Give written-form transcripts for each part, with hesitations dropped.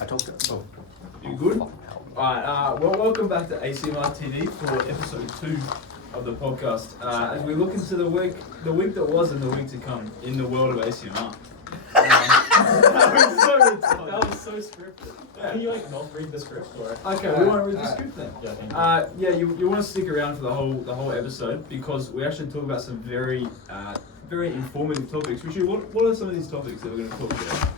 I talked to. Oh, You good? Alright, well, welcome back to ACMR TV for episode 2 of the podcast. As we look into the week that was and the week to come in the world of ACMR. That was so scripted. Yeah. Can you not read the script for it? Okay, we want to read the script then. Yeah, thank you. You want to stick around for the whole episode because we actually talk about some very informative topics. Richie, what are some of these topics that we're going to talk about?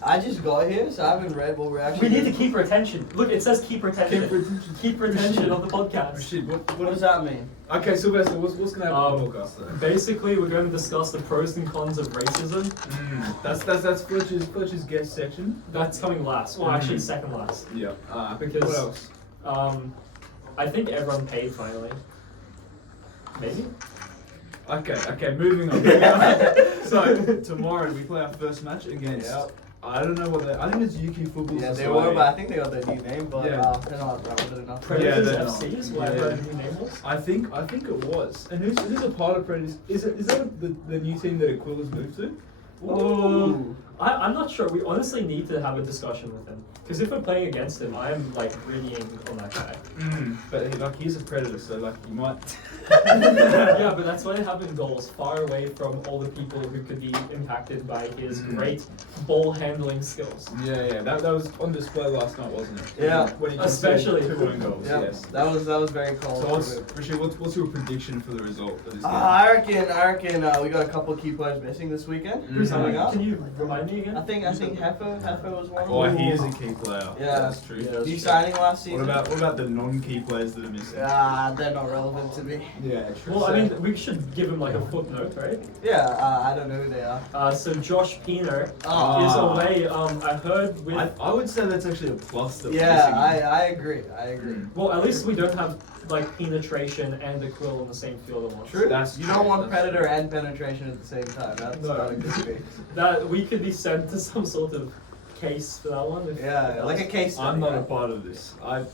I just got here, so I haven't read what we're actually. We need to keep retention. Look, it says keep retention. Keep retention of the podcast. Rashid, What does that mean? Okay, Sylvester, what's going to happen on the podcast then? Basically, we're going to discuss the pros and cons of racism. That's Fletcher's guest section. That's coming last. Well, actually, second last. Yeah. Because what else? I think everyone paid finally. Maybe. Okay, moving on. So, tomorrow we play our first match against, I don't know I think it's UK Football Yeah, Society. they were, but I think they got their new name, but Yeah. they're not good enough. Predators they're FC not. is whatever the new name was. I think it was. And who's a part of Predators? Is that the new team that Aquil has moved to? Ooh. I'm not sure. We honestly need to have a discussion with him. Because if we're playing against him, I am really angry on that guy. But he's a Predator, so you might. Yeah, but that's why they have him goals far away from all the people who could be impacted by his great ball handling skills. Yeah. That was on display last night, wasn't it? Yeah. When he Especially. conceded 2 own goals. Yeah, Yes. that was very cool. So what's your prediction for the result of this game? I reckon we got a couple of key players missing this weekend. Who's Coming up. Can you remind me again? I think Heffer was one. Oh, he is a key player. Yeah. That's true. Yeah. New signing last season. What about the non-key players that are missing? They're not relevant to me. Yeah, true. Well, I mean, we should give him like a footnote, right? Yeah, I don't know who they are. So Josh Piener is Ah. away. I heard with. I would say that's actually a plus. That we're Yeah, missing. I agree. Well, at least we don't have like penetration and the quill on the same field at once. True. That's You true, don't want that's predator and penetration at the same time. That's No. not a good thing. That we could be sent to some sort of case for that one. If Yeah, like a case study. I'm not a right? part of this. I'm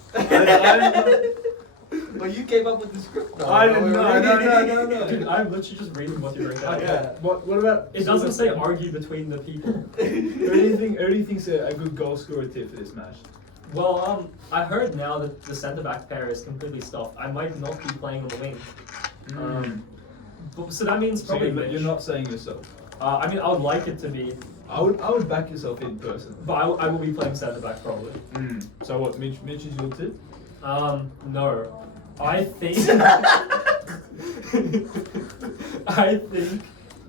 Well, you came up with the script though. I didn't No. know. Dude, I'm literally just reading what you wrote down. Yeah. What about? It doesn't say argue between the people. Who do you think's a good goal scorer tip for this match? Well, I heard now that the centre back pair is completely stuffed. I might not be playing on the wing. So that means So probably you're Mitch. not saying yourself. I mean, I would like it to be, I would back yourself in person. but I will be playing centre back probably. So what? Mitch is your tip? No. I think I think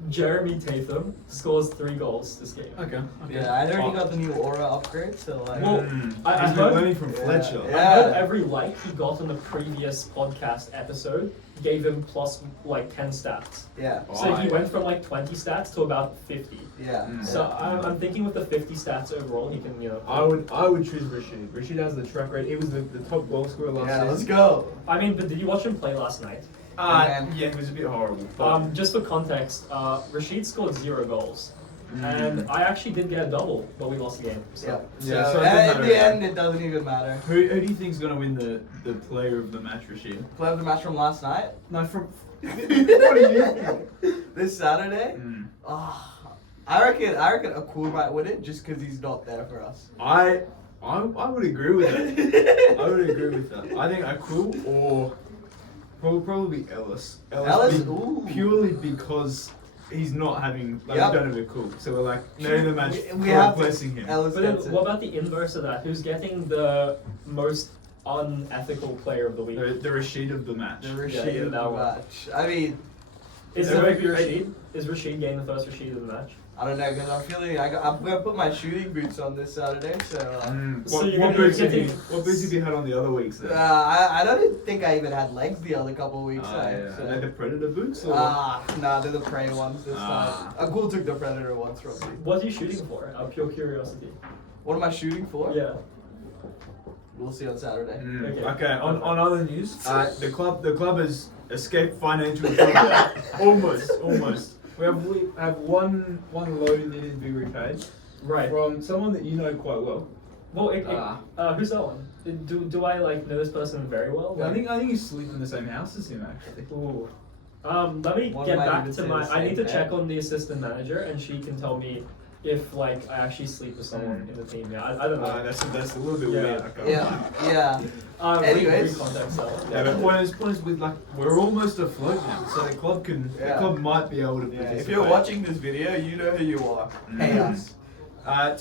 Jeremy Tatham scores 3 goals this game. Okay. Yeah, I heard he got the new aura upgrade, so like. Well, I He's been heard- learning from Fletcher. Yeah. I heard every like he got on the previous podcast episode gave him plus like 10 stats. Yeah. So he went from like 20 stats to about 50. Yeah. So I'm thinking with the 50 stats overall, he can I would choose Rashid. Rashid has the track rate. He was the top goal scorer last Yeah, season. let's go. I mean, but did you watch him play last night? Man. Yeah, he was a bit horrible. But Just for context, Rashid scored 0 goals, and I actually did get a double, but we lost the game. So. Yeah. Yeah, So so it doesn't at matter the now. end, it doesn't even matter. who do you think's gonna win the player of the match, Rashid? Play of the match from last night. No, from. What do you think? This Saturday. I reckon a cool might win it just because he's not there for us. I would agree with that. I would agree with that. I think Aquil or probably Ellis. Ellis? be- Ooh. Purely because he's not having we Yep. don't have a cool. So we're like no the match We have to- replacing him. Ellis But then, gets it. what about the inverse of that? Who's getting the most unethical player of the week? The Rashid of the match. The Rashid Yeah, of that the one. match. I mean, Is Yeah, it maybe Rashid? Is Rashid getting the first Rashid of the match? I don't know because I'm feeling I'm gonna put my shooting boots on this Saturday, so. So What, you're what gonna boots be have you getting- what boots have you had on the other weeks then? I don't think I even had legs the other couple of weeks. Yeah. So. Are they the Predator boots or? Nah, they're the prey ones this Ah. time. Agul took the predator once from me. What are you shooting for? Out of pure curiosity. What am I shooting for? Yeah. We'll see on Saturday. Okay. On other news, the club has escaped financial trouble. almost. We have one loan needed to be repaid Right. from someone that you know quite well. Well, who's that one? Do I like know this person very well? I think you sleep in the same house as him actually. Ooh. Let me One get might back even to say my. the I need same to thing. check on the assistant manager, and she can tell me if like I actually sleep with someone in the team. Yeah, I don't know. That's a little bit Yeah. weird. I can't Yeah, lie. yeah. Anyways, Anyways. context that. Yeah, but point is with like we're almost afloat now, so the club Yeah. might be able to Yeah, participate. if you're watching this video, you know who you are. Hey us.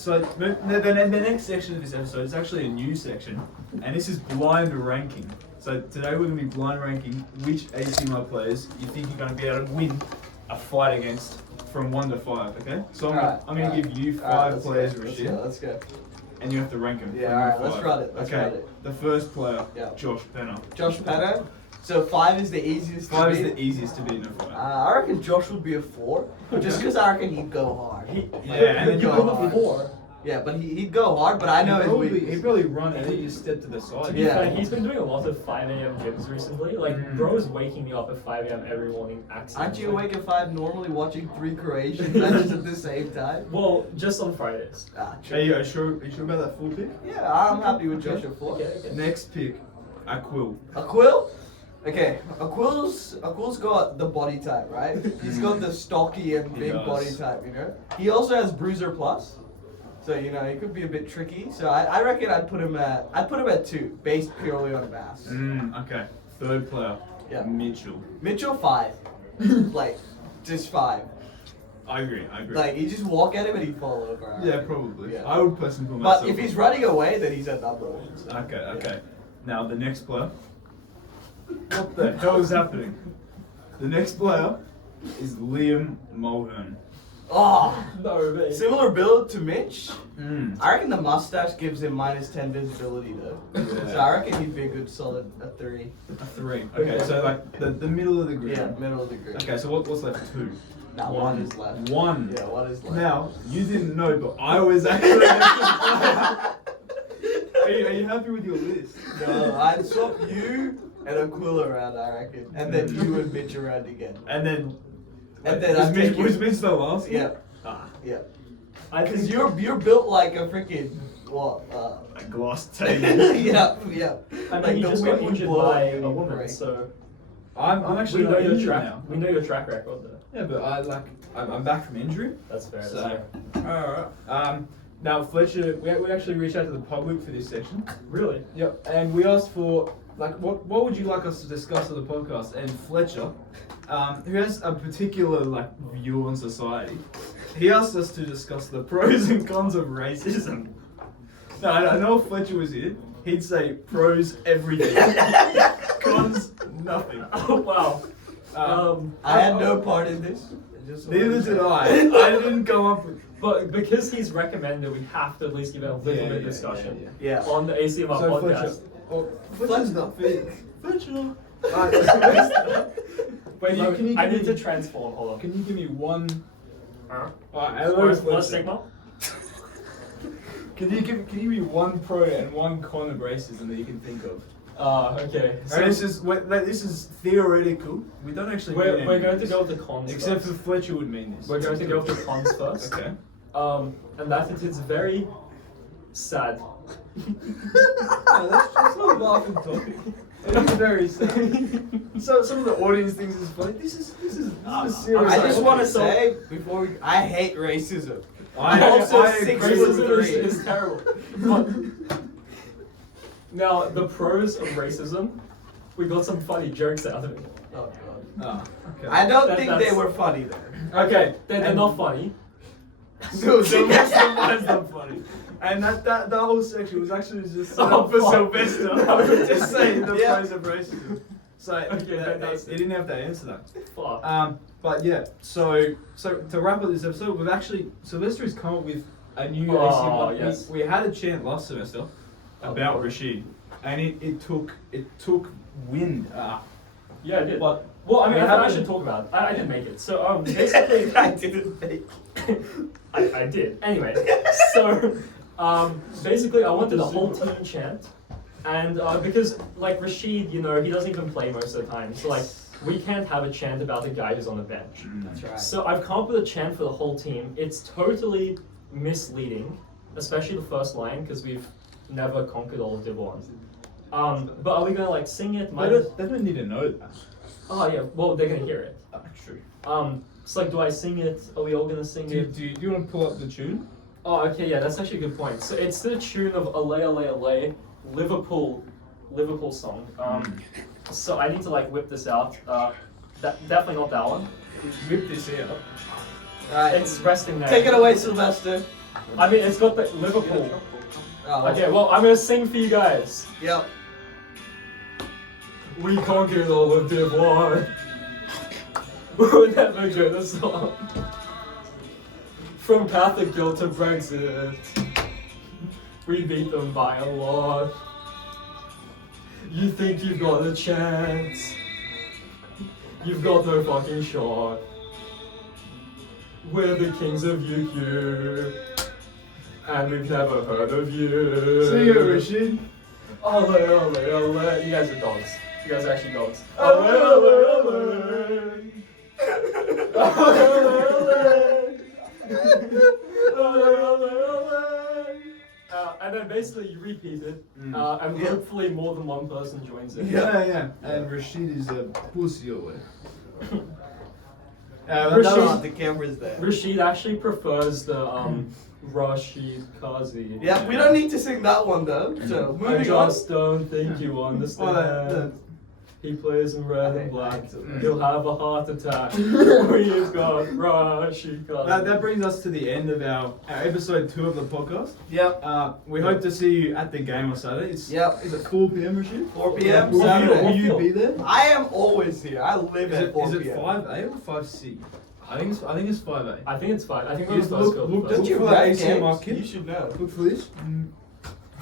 So the next section of this episode is actually a new section, and this is blind ranking. So today we're going to be blind ranking which ACMR players you think you're going to be able to win a fight against from 1 to 5. Okay? So I'm going to give you 5 players, Rashid, Let's go. and you have to rank them. Yeah, from alright, 1 to let's 5. run it. Let's okay. run it. The first player, Yeah. Josh Penner. Josh Penner. So 5 is the easiest. 5 is to beat. the easiest to beat in a fight. I reckon Josh would be a 4, just because I reckon he'd go hard. Yeah, and then he'd you go go the hard. 4. Yeah, but he'd go hard. But I know his weakness. He'd probably run and then you step to the To side. be Yeah. fair, he's been doing a lot of 5 a.m. gyms recently. Like, bro is waking me up at 5 a.m. every morning. Aren't you awake at 5 normally watching 3 Croatian matches at the same time? Well, just on Fridays. Ah, Are you sure about that full pick? yeah, I'm happy with Josh at 4. Okay. Next pick, Aquil. Aquil? Okay, Aquil's got the body type, right? He's got the stocky and He big does. body type, you know? He also has Bruiser Plus. So, you know, he could be a bit tricky. So I reckon I'd put him at 2, based purely on mass. Okay. Third player, Yeah. Mitchell. Mitchell 5. Like, just 5. I agree. Like, you just walk at him and he'd fall over. Yeah, probably. Yeah. I would personally put myself. But if he's running away, then he's at number 1. So. Okay. Now the next player. What the hell is happening? The next player is Liam Mulhern. Oh! No, mate. Similar build to Mitch. Mm. I reckon the mustache gives him -10 visibility though. Yeah. So I reckon he'd be a good solid 3. A 3. Okay, so like the middle of the grid. Yeah, middle of the grid. Okay, so what's left? 2. Now 1 is left. 1. Yeah, 1 is left. Now you didn't know, but I was actually. Are you happy with your list? No, I'd swap you and Aquila around, I reckon. And then you and Mitch around again. And then I'd take you. was Mitch the last? Yeah, Ah, yeah. I Because think you're built like a freaking what? a glass table. yeah. I mean, like you the just got wind would injured blow by and a you'd woman, break. so I'm actually we know not your injured track. now. We know your track record though. Yeah, but I'm back from injury. That's fair. So, That's fair. alright. Now Fletcher, we actually reached out to the public for this section. Really? Yep. And we asked for what would you like us to discuss on the podcast? And Fletcher, who has a particular view on society, he asked us to discuss the pros and cons of racism. Now I know if Fletcher was here, he'd say pros everything, cons nothing. Oh wow. I had no part in this. Just Neither did I. I didn't come up with. But because he's recommended, we have to at least give it a little bit of discussion Yeah. on the ACMR So podcast. Fletcher's not big. Fletcher. Wait, No, can you I give need me, to transform. Hold on. Can you give me one? Alright, First Sigma. Can you give me one pro and one con of racism that you can think of? Okay. So And this is theoretical. We don't actually. we're mean going to anything. go with the cons. Except for first. Fletcher would mean this. We're going to go with the cons first. Okay. And that it's very sad. That's not a laughing topic. It is very sad. So some of the audience thinks it's funny. This is serious. I just want to So- say before I hate racism. I also agree six with foot Racism three. is terrible. But now the pros of racism, we got some funny jokes out of it. Oh god. Oh, okay. I don't That- think they that's- were funny though. Okay. They're and not funny. No, Sylvester was not funny. And that whole section was actually just set Oh, up for fuck. Sylvester. No. Just saying the Yeah. pros of racism. So Okay, fantastic. he didn't have to answer that. Fuck. But yeah, so to wrap up this episode, we've actually Sylvester has come up with a new Oh, ACMR. yes. We had a chant last semester about Rashid, and it took wind. Yeah, I did. But Well, I mean, we I thought I haven't- should talk about it. I didn't make it. So, basically, I didn't think. I did. Anyway, so, basically, I wanted a whole team chant. And, because, Rashid, he doesn't even play most of the time. So, we can't have a chant about a guy who's on the bench. That's right. So, I've come up with a chant for the whole team. It's totally misleading, especially the first line, because we've never conquered all of Div 1. But are we gonna, sing it? They don't need to know that. Oh yeah, well they're gonna hear it. True. It's like, do I sing it? Are we all gonna sing it? Do you want to pull up the tune? Oh, okay, yeah, that's actually a good point. So it's the tune of Allay, Allay, Allay, Liverpool song. So I need to like whip this out. Definitely not that one. Whip this out. Alright. It's resting there. Take it away, Sylvester. I mean, it's got the Liverpool. Oh, Okay, well, I'm gonna sing for you guys. Yep. We conquered all of Divoire. We'll never get the song. From Catholic guilt to Brexit, we beat them by a lot. You think you've got a chance? You've got no fucking shot. We're the kings of UQ, and we've never heard of you. Sing it, Rashid. Ole, ole, ole. You guys are dogs. You guys are actually dogs. Ole, ole, ole. Ole, ole, ole. Ole, ole, ole. And then basically you repeat it, and Yep. hopefully more than one person joins it. Yeah. And Rashid is a pussy away. No, the camera's there. Rashid actually prefers the Rashid Kazi. Yeah, we don't need to sing that one though. So I moving on. just don't think you understand. He plays in red and black. He'll have a heart attack. We've got Rashid Kazi. That brings us to the end of our episode 2 of the podcast. Yep. We hope to see you at the game on Saturday. Yep. Is it 4 p.m. Rashid? 4 p.m. Will Saturday. you be there? I am always here. I live Is at it, 4 is it p.m. 5A or 5C? I think it's 5A. I think it's fine. I think we're Yes, supposed to go look, first. Don't you for rap ACMR games? kid? You should know. Look for this.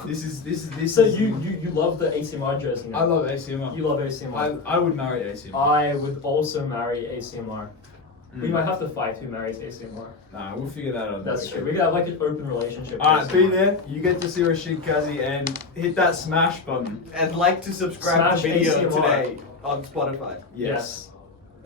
This is. So you love the ACMR jersey now? I love ACMR. You love ACMR. I would marry ACMR. I would also marry ACMR. We Mm. might have to fight who marries ACMR. Nah, we'll figure that out. That's true. We could have like an open relationship. with Alright, be ACMR. there. You get to see Rashid Kazi and hit that smash button. And like to subscribe Smash to the video ACMR. today on Spotify. Yes.